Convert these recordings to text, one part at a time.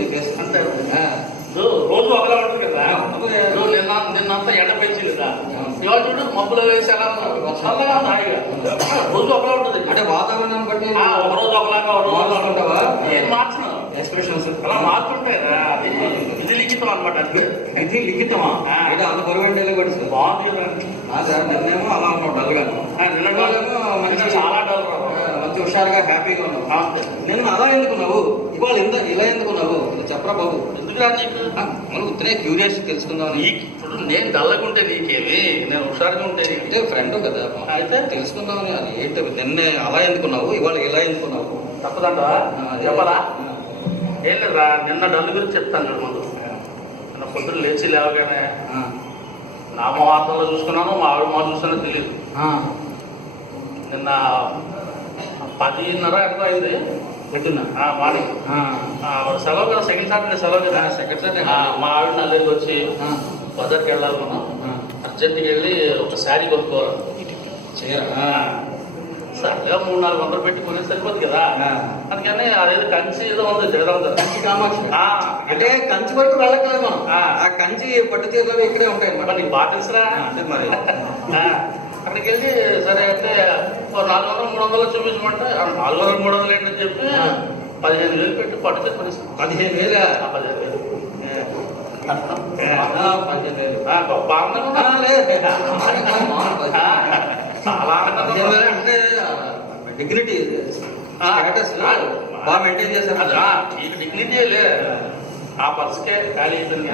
నీ ఫేస్. అంతే రోజు ఒకలా ఉంటుంది కదా. నువ్వు నిన్నంతా ఎండ పెంచింది కదా, ఇవాళ చూడు మబ్బులు వేసి ఎలా చల్లగా హాయిగా రోజు ఒకలా ఉంటుంది. అంటే వాతావరణాన్ని బట్టి ఒక రోజు ఒకలాగా ఒక రోజు మార్చుకుంటావా? ఏం మార్చను, ఎక్స్ప్రెషన్స్ అలా మార్చుంటాయి కదా. అది ఇది లిఖితం అనమాట. అంటే ఇది లిఖితమా? అంటే అంత బరువు అంటే పడుతుంది. బాగుంది కదా. నిన్నేమో అలా ఉన్నావు డల్గా, నిన్నగాలేమో మంచిగా చాలా డల్ మంచి హుషారుగా హ్యాపీగా ఉన్నావు. నిన్న అలా ఎందుకున్నావు, ఇవాళ ఇలా ఎందుకున్నావు చెప్పరా బాబు. ఎందుకురా నీకు మనం ఉత్తరే క్యూరియాసిటీ తెలుసుకుందాం. ఇప్పుడు నేను డల్లగుంటే నీకేమి, నేను హుషారుగా ఉంటే అంటే ఫ్రెండ్ కదా, అయితే తెలుసుకుందామని. అది ఏంటి నిన్నే అలా ఎందుకున్నావు, ఇవాళ ఇలా ఎందుకున్నావు? తప్పదంటా చెప్పాలా? ఏం లేదురా, నిన్న డల్లు గురించి చెప్తాను చూడు. ముందు నిన్న పొద్దున్న లేచి లేవగానే నా మొహార్థంలో చూసుకున్నాను, మా ఆవిడ మొహం చూసుకున్నా తెలియదు. నిన్న 10:30 ఎంత అయింది పెట్టినా మార్నింగ్. వాడు సెలవు కదా, సెకండ్ సాటర్డే సెలవు కదా. సెకండ్ సాటర్డే మా ఆవిడ నా దగ్గరికి వచ్చి బజార్కి వెళ్ళాలి, మనం అర్జెంట్కి వెళ్ళి ఒక శారీ కొనుక్కోవాలి. సరిగా 300-400 పెట్టి కొనేసి సరిపోదు కదా. అందుకని అదేదో కంచి ఏదో ఉంది జగదాం కంచి కామాక్షి. అంటే కంచి వరకు వెళ్ళట్లేదు మనం. ఆ కంచి పట్టు చీరలు ఇక్కడే ఉంటాయి అన్నమాట. నీకు బాగా తెలుసురా. అంటే మరి అక్కడికి వెళ్ళి సరే అయితే 400-300 చూపించమంటే 400-300 ఏంటని చెప్పి 15,000 పెట్టి పట్టు చీర కొనేస్తాం. 15,000? 15,000 గొప్ప చాలా అంటే డిగ్నిటీ స్టేటస్ బాగా మెయింటైన్ చేశారు. నీకు డిగ్నిటీ లే, ఆ పర్సుకే ఖాళీ అవుతుంది.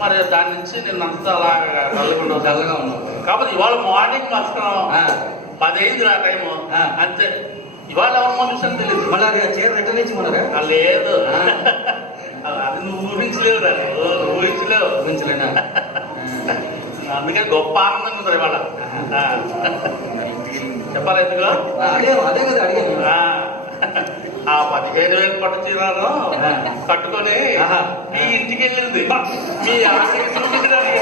మరి దాని నుంచి నేను అంతా అలాగా చల్లగా ఉన్నావు. కాబట్టి ఇవాళ మార్నింగ్ మర్చుకున్నాం 10 అయింది ఆ టైము అంతే. ఇవాళ ఎవరు మనుషులు తెలియదు. మళ్ళీ చీర రిటర్న్ ఇచ్చిమన్నారా? లేదు, అది నువ్వు ఊహించలేవు, ఊహించలేనా. అందుకే గొప్ప ఆనందంగా ఉంది ఇవాళ. చెప్పాలి ఎందుకో? అదే కదా అడిగాను. ఆ 15,000 పట్టు చీరను కట్టుకొని మీ ఇంటికి వెళ్ళింది, మీ ఆశకి చూపించడానికి.